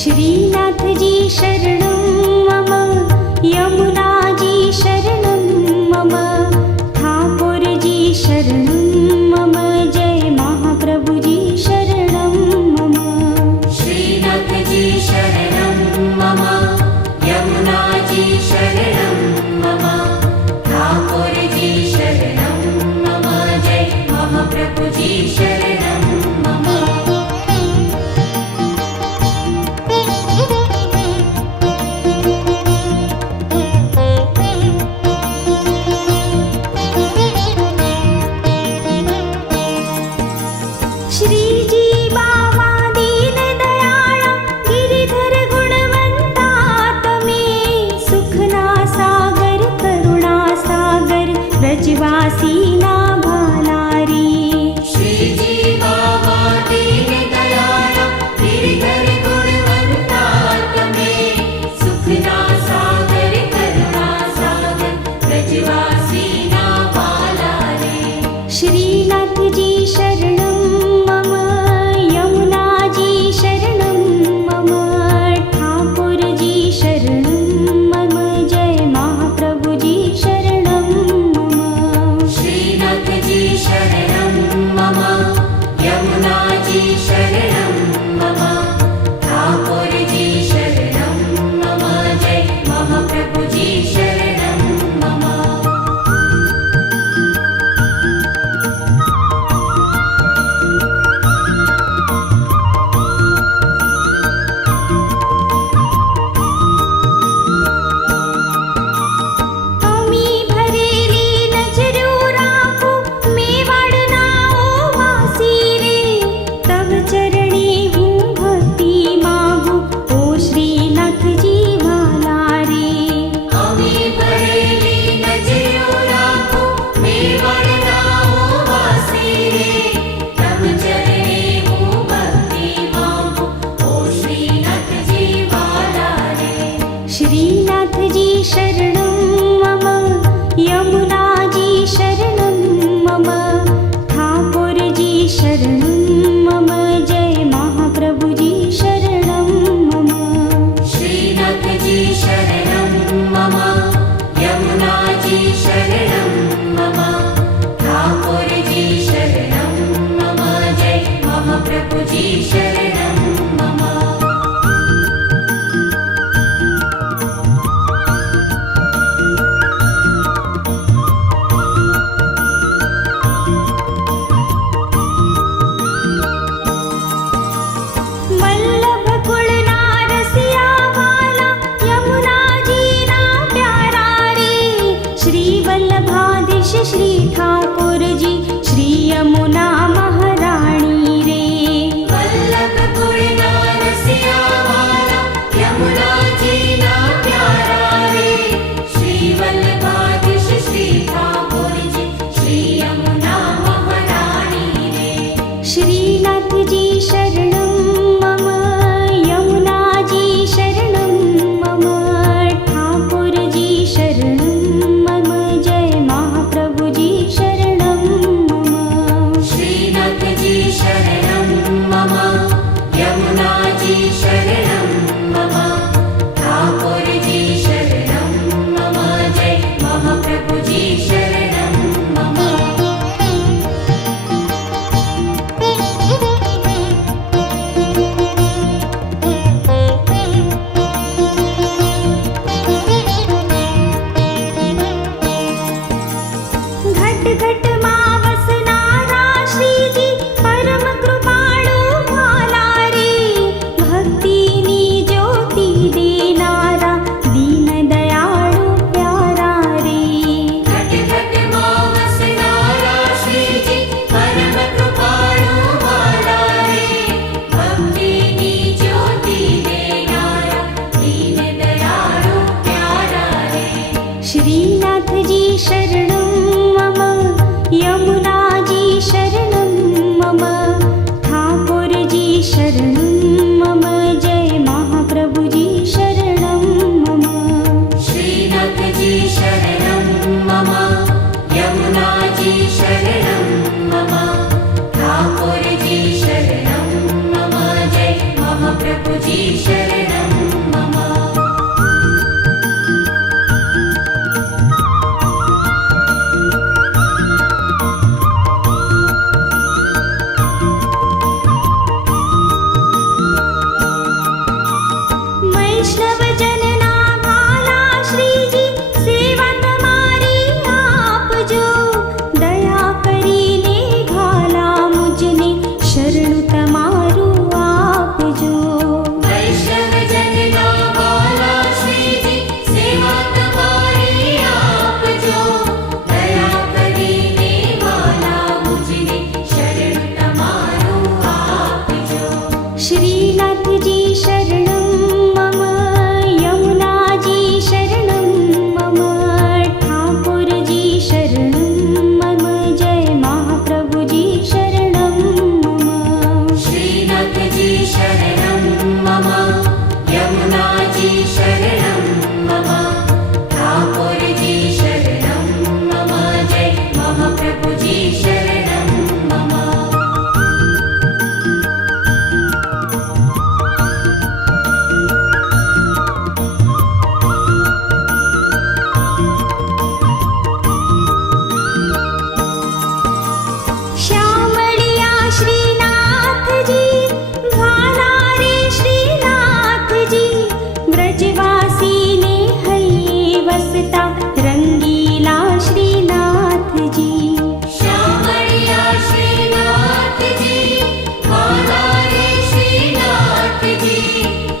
श्रीनाथजी शरणं मम, यमुनाजी शरणं मम, ठाकुरजी शरणं मम, जय महाप्रभुजी शरणं मम। श्रीनाथजी शरणं मम, यमुनाजी शरणं मम, ठाकुरजी शरणं मम, जय महाप्रभुजी शरणं मम।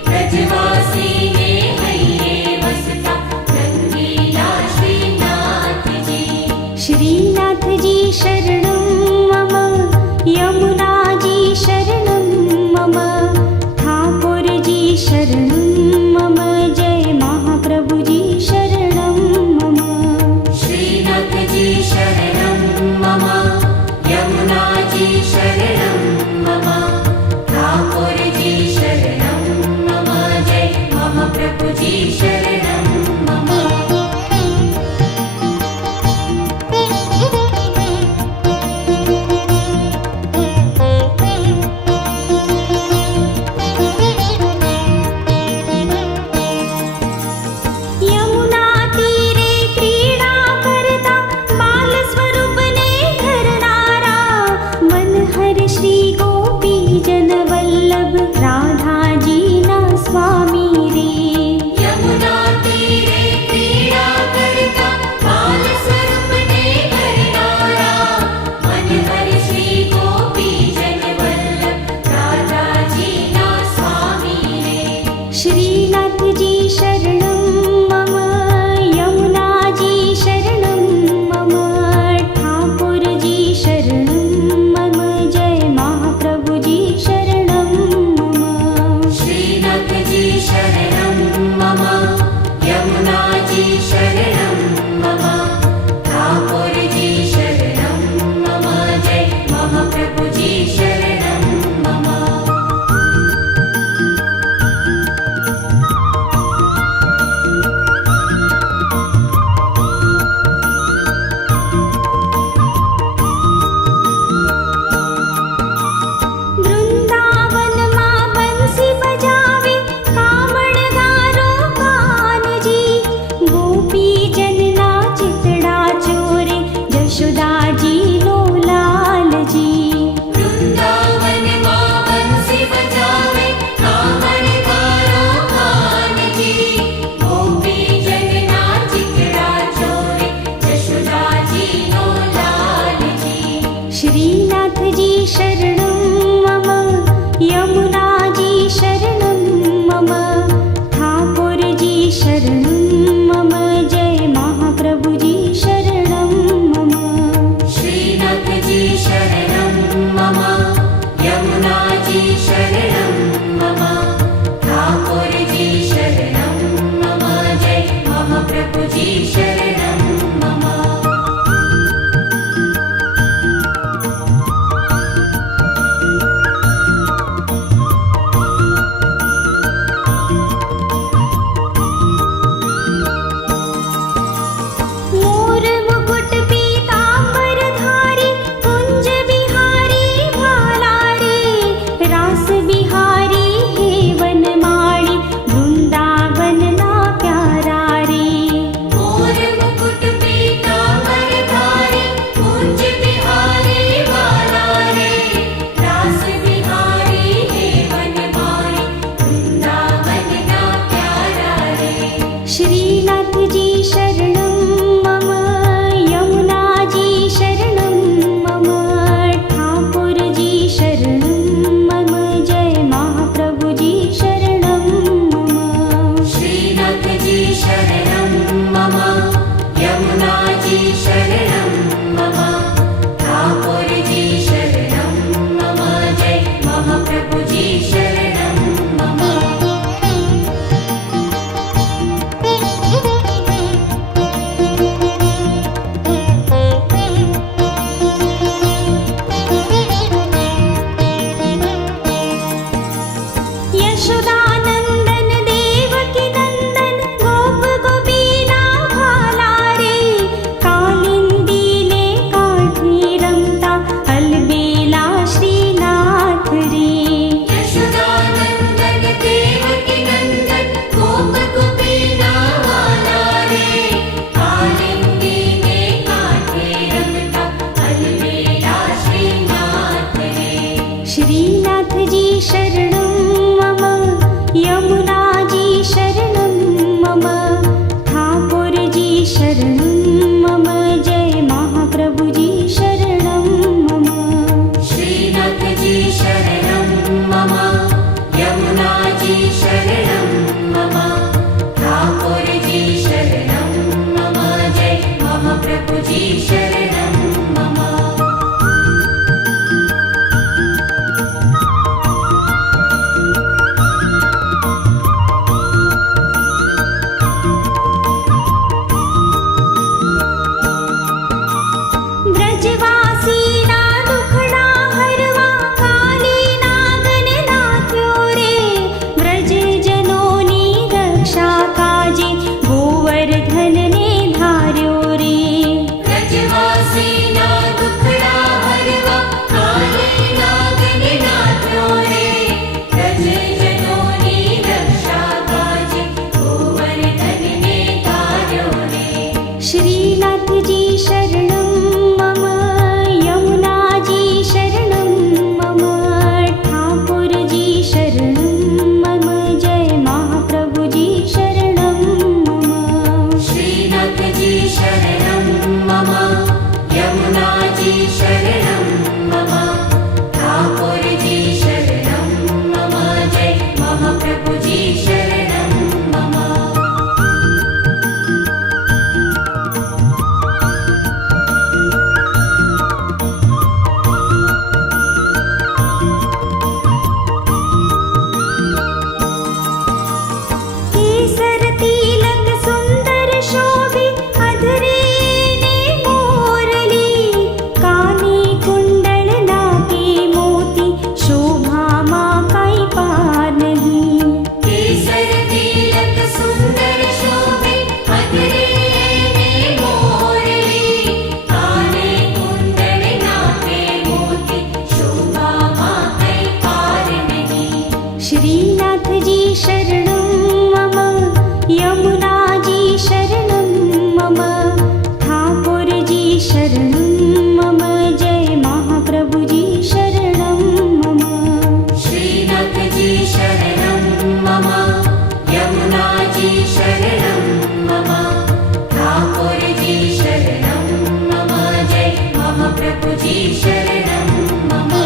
ब्रजवासीने हय्ये वसता रंगीला श्रीनाथजी। श्रीनाथजी शरणं मम यमुनाजी शरणं मम ठाकुरजी शरणं मम जय महाप्रभुजी शरणं मम। श्रीनाथजी शरणं मम यमुनाजी शरणं मम ठाकुरजी शरणं मम जय महाप्रभुजी शरणं मम। यमुना तीरे क्रीडा करता बाल स्वरूपने धरणारा मनहर श्री गोपी जन वल्लभ राधाजी ना स्वामी रे। यमुना तीरे क्रीडा करता बाल स्वरूपने धरणारा मनहर श्री गोपी जन वल्लभ राधाजी ना स्वामी रे। श्रीनाथजी शरणं मम यमुनाजी शरणं मम ठाकुरजी शरणं मम जय महाप्रभुजी शरणं मम। श्रीनाथजी शरणं मम यमुनाजी शरणं मम ठाकुरजी शरणं मम जय महाप्रभुजी शरणं मम। वृंदावन मां बंसी बजावे कावड़ गारो कानजी गोपी केसर तिलक सुंदर शोभे अधरे ने मोरली काने कुंडल नाके मोती शोभा मां काई पार नहीं केसर तिलक सुंदर शोभे अधरे ने मोरली काने कुंडल नाके मोती शोभा मां कई पार नहीं श्रीनाथ जी शरणं मम यमुना जी शरणं मम ठाकुर जी शरणं मम जय महाप्रभु जी शरणं मम श्रीनाथ जी शरणं मम यमुना जी शरणं मम ठाकुर जी शरणं मम जय महाप्रभु जी शरणं मम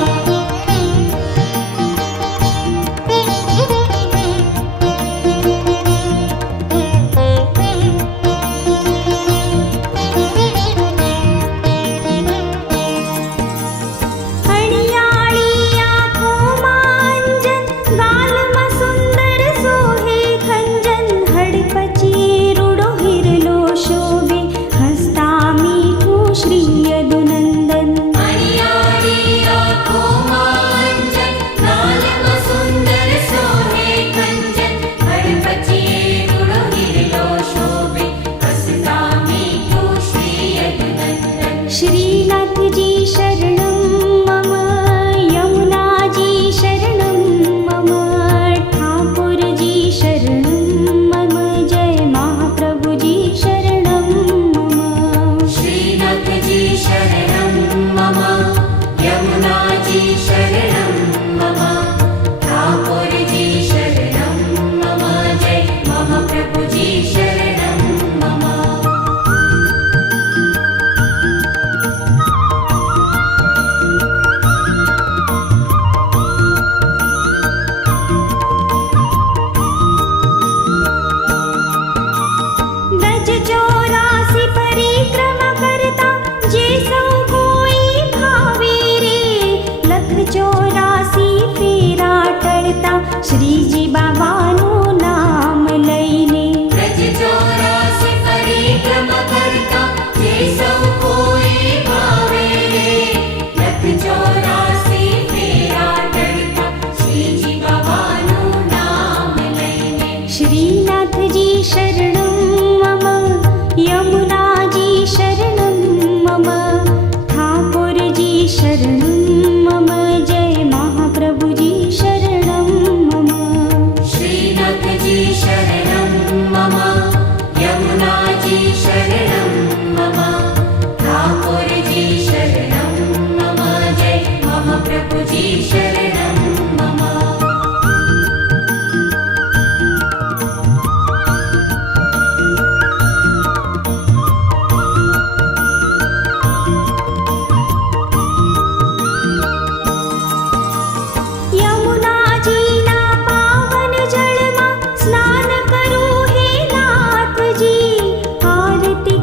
अणियाळी आँखों मांजन गालમાં સુંદર સોહે ખંજન હડપચી રૂડો હિરલો શોભે હસતા મીઠું શ્રી યદુનંદન अणियाळी आँखों मांजन गालમાં सुंदर सोहे खंजन हडपची रुडो हिरलो शोभे हसता मीठो श्री यदुनंदन श्रीनाथ जी शरणं मम यमुना जी शरणं मम ठाकुर जी शरणं मम जय महाप्रभु जी शरणं मम श्रीनाथ जी शरणं मम यमुना जी शरणं मम ठाकुर जी शरणं मम जय महाप्रभु जी शरणं मम ब्रज 84 परिक्रमा करता जे सौ कोई भावे रे लख 84 फेरा टळता श्रीजी बाबाનું નામ લઈને ब्रज 84 परिक्रमा करता जे सौ कोई भावे रे लख 84 फेरा टळता श्रीजी बाबाનું नाम लઈને श्रीनाथ जी शरणं मम यमुना जी शरणं मम ठाकुर जी शरणं मम जय महाप्रभु जी शरणं मम श्रीनाथ जी शरणं मम यमुना जी शरणं मम ठाकुर जी शरणं मम जय महाप्रभु जी शरणं मम यमुना जीना पावन जळમાં સ્નાન કરું હે નાથજી આરતી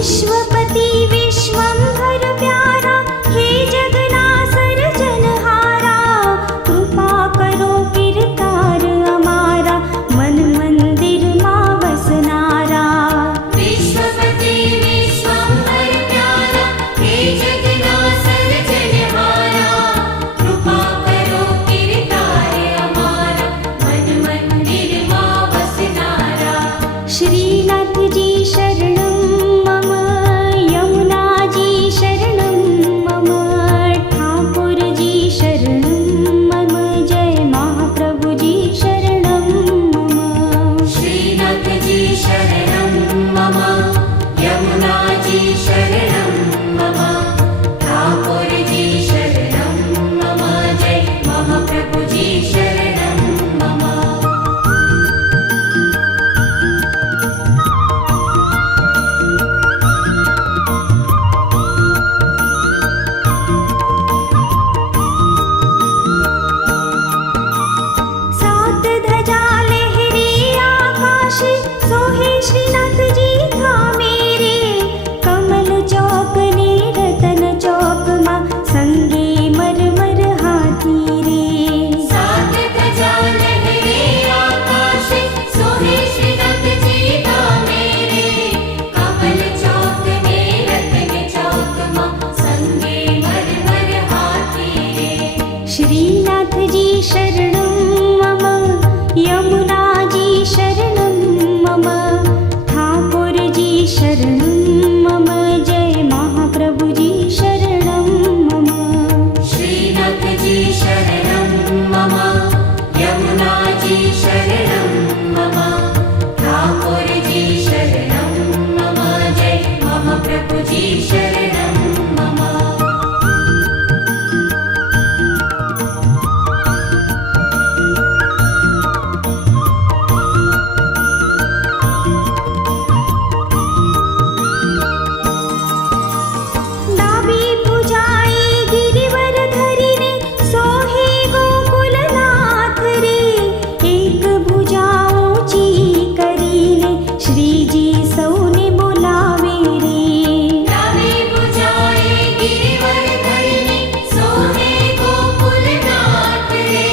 विश्वपति विश्वंभर प्यारा, हे जगना सर्जनहारा, कृपा करो किरतार अमारा, मन मंदिर मां वसनारा। विश्वपति विश्वंभर प्यारा, हे जगना सर्जनहारा, कृपा करो किरतार अमारा, मन मंदिर मां वसनारा। श्रीनाथ जी शरणं मम, यमुना जी शरणं मम, ठाकुर जी शरणं मम, जय महाप्रभु जी शरणं मम। श्रीनाथ जी शरणं मम, यमुना जी शरणं मम, ठाकुर जी शरणं मम, जय महाप्रभु जी शरणं मम। सात ध्वजा लहरे आकाशे, सोहे श्रीनाथ जी धामे रे, कमल चौक ने रतन चौक मां, संगे मरमर हाथी रे। सात ध्वजा लहरे आकाशे, सोहे श्रीनाथ जी धामे रे, कमल चौक ने रतन चौक मां, संगे मरमर हाथी रे। श्रीनाथ जी शरणं मम, यमुना जी शरणं मम, ठाकुर जी शरणं मम, जय महाप्रभु जी शरणं मम। श्रीनाथ जी शरणं मम, यमुना जी शरणं मम, ठाकुर जी शरणं मम, जय महाप्रभु जी शरणं मम। डाबी भुजाए गिरिवर धरिने, सोहे गोकुलनाथ रे, एक भुजा ऊंची करीने, श्रीजी सौने बोलावे रे। डाबी भुजाए गिरिवर धरिने, सोहे गोकुलनाथ रे,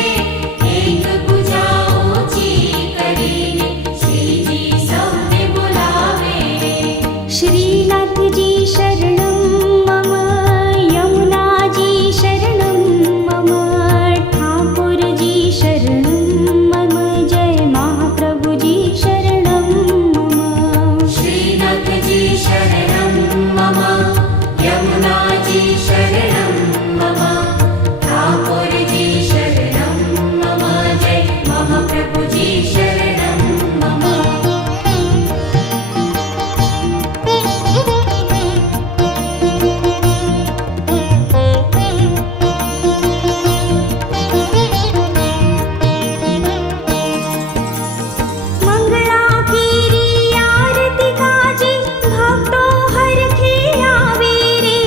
एक भुजा ऊंची करीने, श्रीजी सौने बुलावे रे। श्रीनाथ जी शरणं मम, यमुना जी शरणं मम, ठाकुर जी शरणं मम, जय महाप्रभु जी शरणं मम। श्रीनाथ जी शरणं मम, यमुना जी शरणं मम, ठाकुर जी शरणं मम, जय महाप्रभु जी शरणं मम। मंगला कीरी आरती काजे, भक्तों हरखे आवे रे,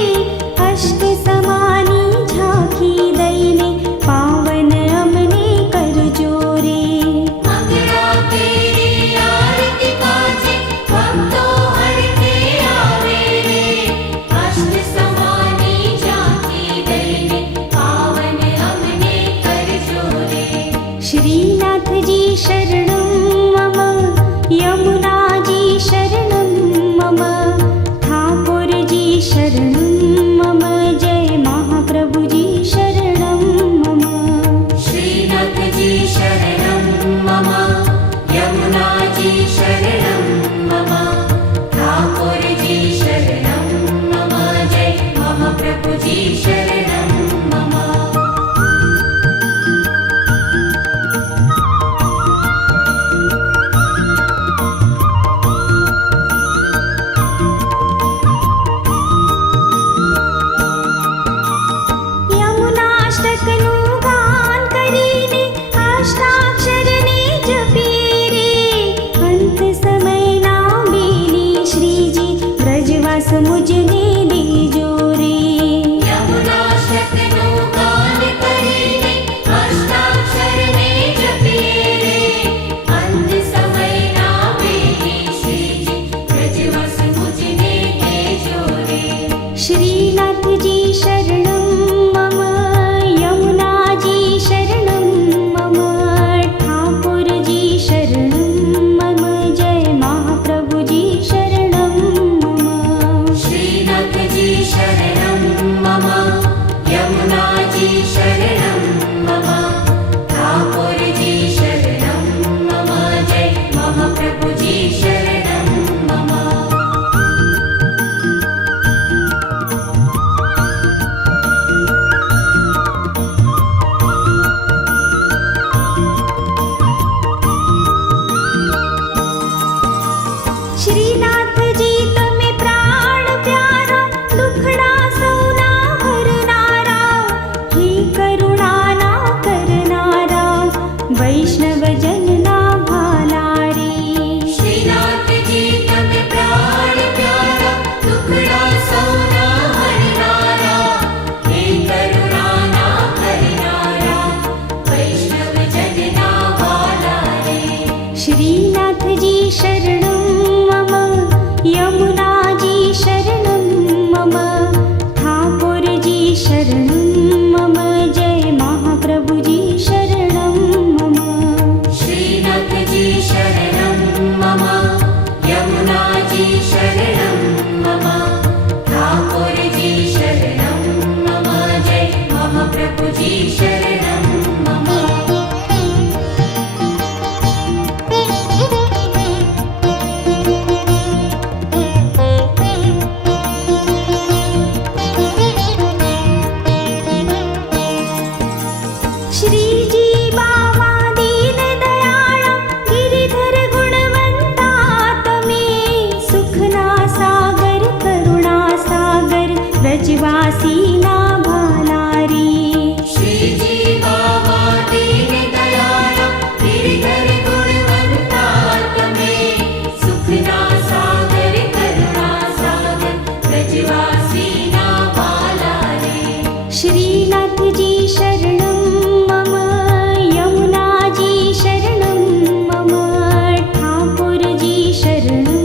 अष्ट समानी झांकी दईने, पावन अमने करजो रे। मंगला तेरी आरती काजे, भक्तों हरखे आवे रे, अष्ट समानी झांकी दईने, पावन हमने करजो रे। श्रीनाथ जी शरणं मम, यमुना जी शरणं मम, ठाकुर जी शरणं मम, जय महाप्रभु जी शरणं मम। श्रीनाथ जी शरणं मम, यमुना जी शरणं मम, ठाकुर जी शरणं मम, जय महाप्रभु जी शरणं मम। यमुनाष्टकનું ગાન કરીને, અષ્ટાક્ષરને જપીએ રે, અંત સમયના બેલી શ્રીજી, વ્રજવાસ મુજને દેજો રે। यमुनाष्टकनु गान करीने, अष्टाक्षरने जपिए रे, अंत समय ना बेली श्रीजी, ब्रजवस मुझने शरणं मम ठाकुरजी शरणं मम जय महाप्रभुजी शरणं मम श्रीजी बाबा दीन दयाळा गिरिधर गुणवंता तमे सुखना सागर करुणा सागर ब्रजवासी ना भाला रे श्रीजी बाबा दीन दयाळा गिरिधर गुणवंता तमे सुखना सागर करुणा सागर ब्रजवासी ना बाला रे श्रीनाथ जी शरणं मम यमुनाजी शरणं मम ठाकुरजी शरणं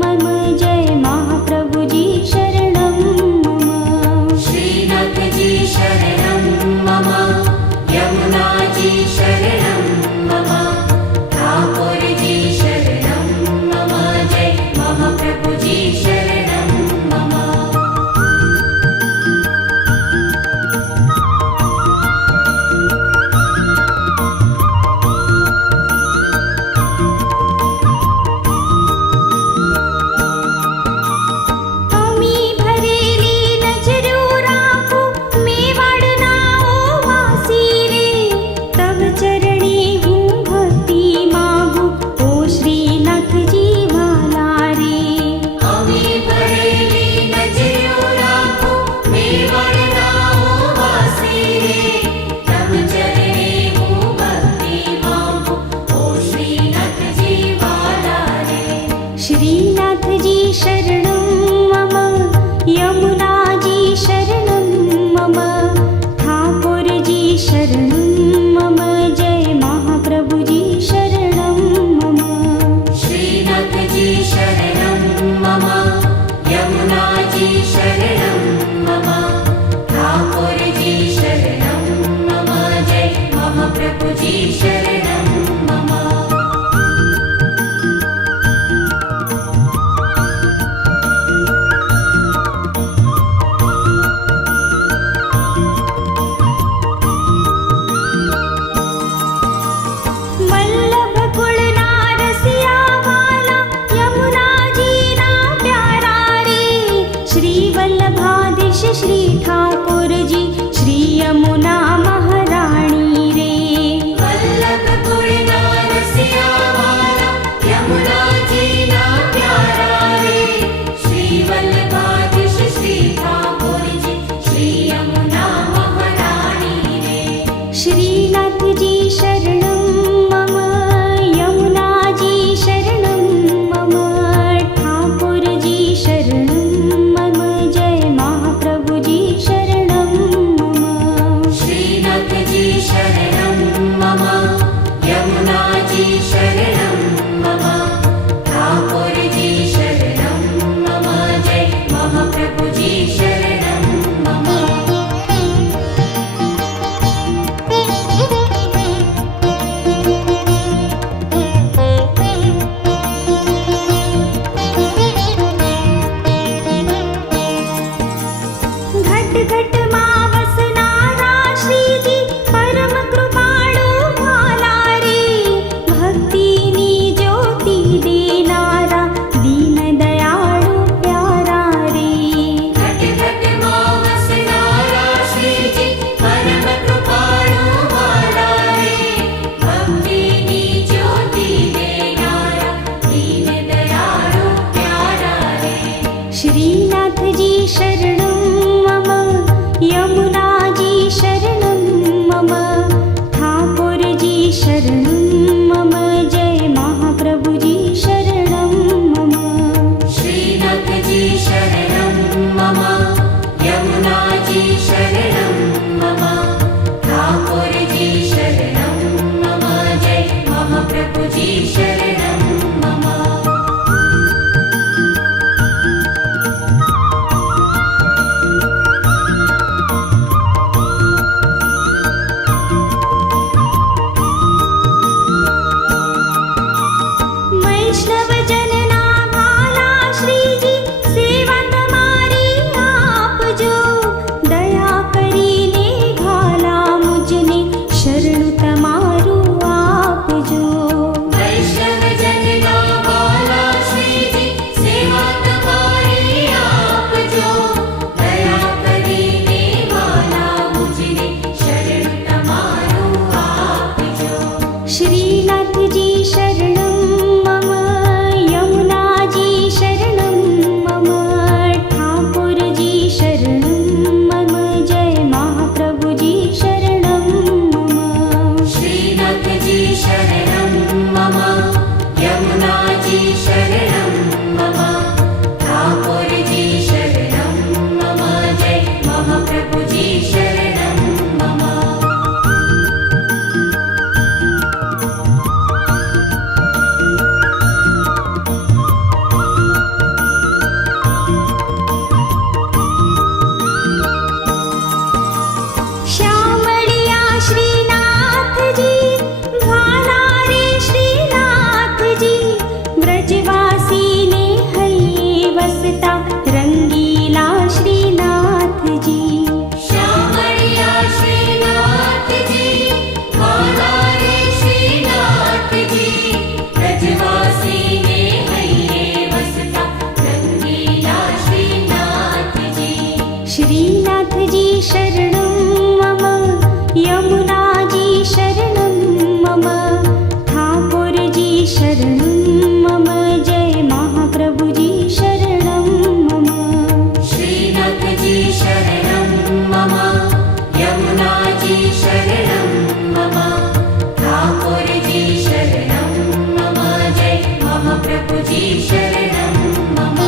मम जय महाप्रभुजी शरणं मम श्रीनाथजी शरणं मम यमुनाजी शरणं मम ठाकुरजी शरणं मम जय महाप्रभुजी शरणं मम अमी भरेली नजरो राखो मेवाडना ओ वासी रे तव चरणी हूँ भक्ति मागू ओ श्रीनाथजी वाला रे अमी भरेली नजरो राखो मेवाड़नाओ वासी रे तब चरणे हूँ भक्ति मांगू ओ श्रीनाथजी वाला रे श्रीनाथजी शरणं मम यमुनाजी शरणं मम ठाकुरजी शरणं मम जय महाप्रभुजी शरणं मम श्रीनाथजी शरणं मम यमुनाजी शरणं मम ठाकुरजी शरणं मम जय महाप्रभुजी शरणं मम वल्लभ कुलना रसिया वाला यमुनाजी ना प्यारा रे श्री वल्लभाधीश श्री ठाकुरजी श्री यमुना महारानी रे वल्लभ गुणना रसिया वाला यमुनाजी ना प्यारा रे श्री वल्लभाधीश श्री ठाकुरजी श्री यमुना महारानी रे श्रीनाथजी शरणं मम यमुनाजी शरणं मम ठाकुरजी शरणं मम जय महाप्रभुजी शरणं मम श्रीनाथजी शरणं मम यमुनाजी शरणं मम ठाकुरजी शरणं मम जय महाप्रभुजी शरणं मम घट घट मां वसनारा श्रीजी परम कृपाळु भाला रे भक्तिनी ज्योति देनारा दीन दयाळु प्यारा रे घट घट मां वसनारा श्रीजी परम कृपाळु वाला रे भक्तिनी ज्योति देनारा दीन दयाळु प्यारा रे श्रीनाथजी शरणं मम यमुनाजी शरणं मम ठाकुरजी शरणं मम जय महाप्रभुजी शरणं मम श्रीनाथजी शरणं मम यमुनाजी शरणं मम ठाकुरजी शरणं मम जय महाप्रभुजी शरणं मम वैष्णव जनना भाला श्रीजी श्रीनाथजी शरणं मम यमुनाजी शरणं मम ठाकुरजी शरणं मम जय महाप्रभुजी शरणं मम श्रीनाथजी शरणं मम यमुनाजी शरणं मम ठाकुरजी शरणं मम जय महाप्रभुजी शरणं मम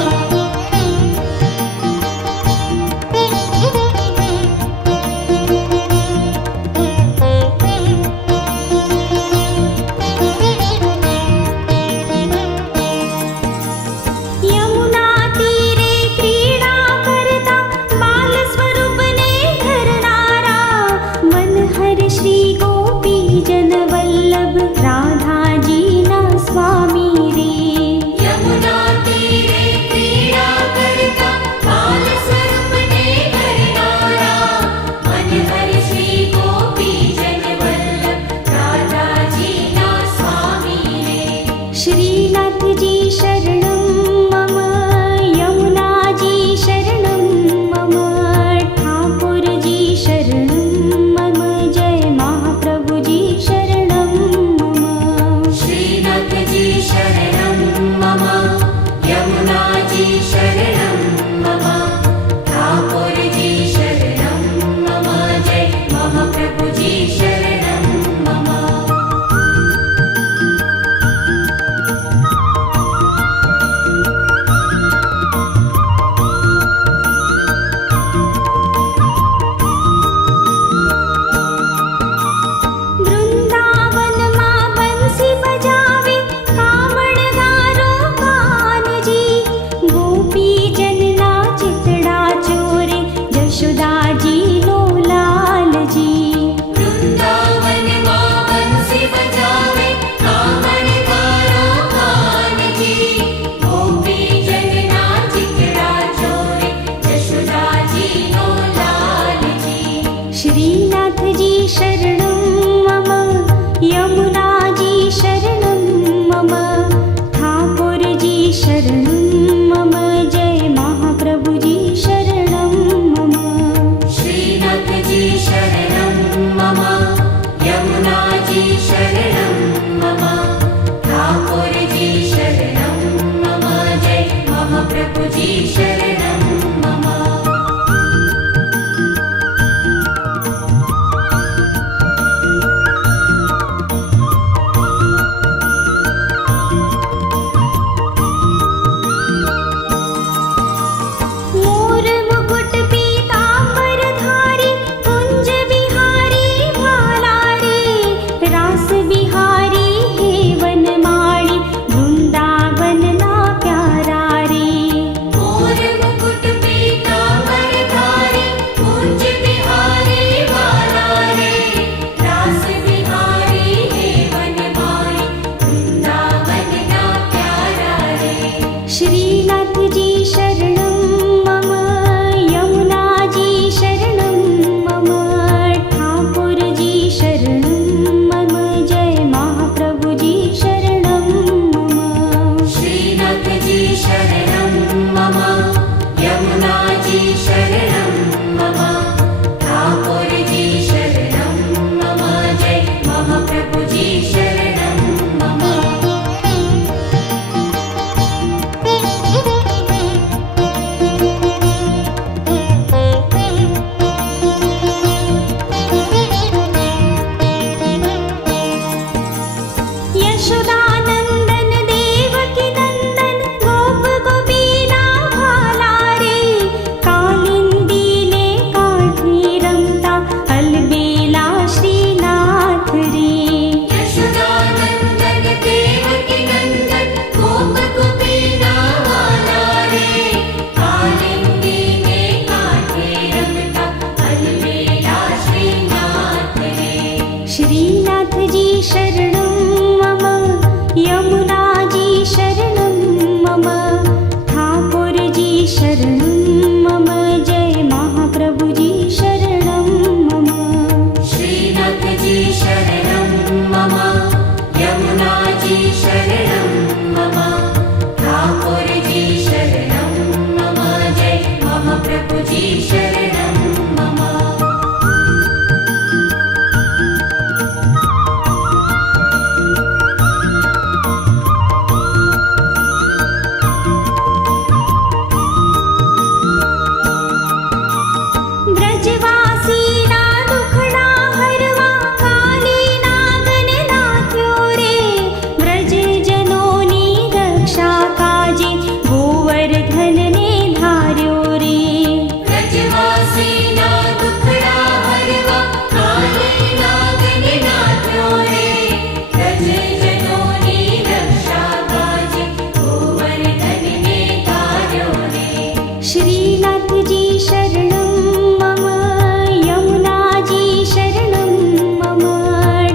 श्रीनाथजी शरणं मम यमुनाजी शरणं मम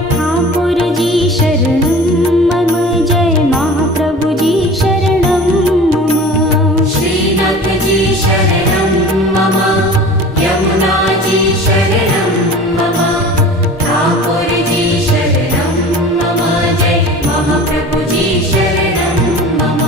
ठाकुरजी शरणं मम जय महाप्रभुजी शरणं मम श्रीनाथजी शरणं मम यमुनाजी शरणं मम ठाकुरजी शरणं मम जय महाप्रभुजी शरणं मम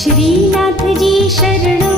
श्रीनाथजी शरणं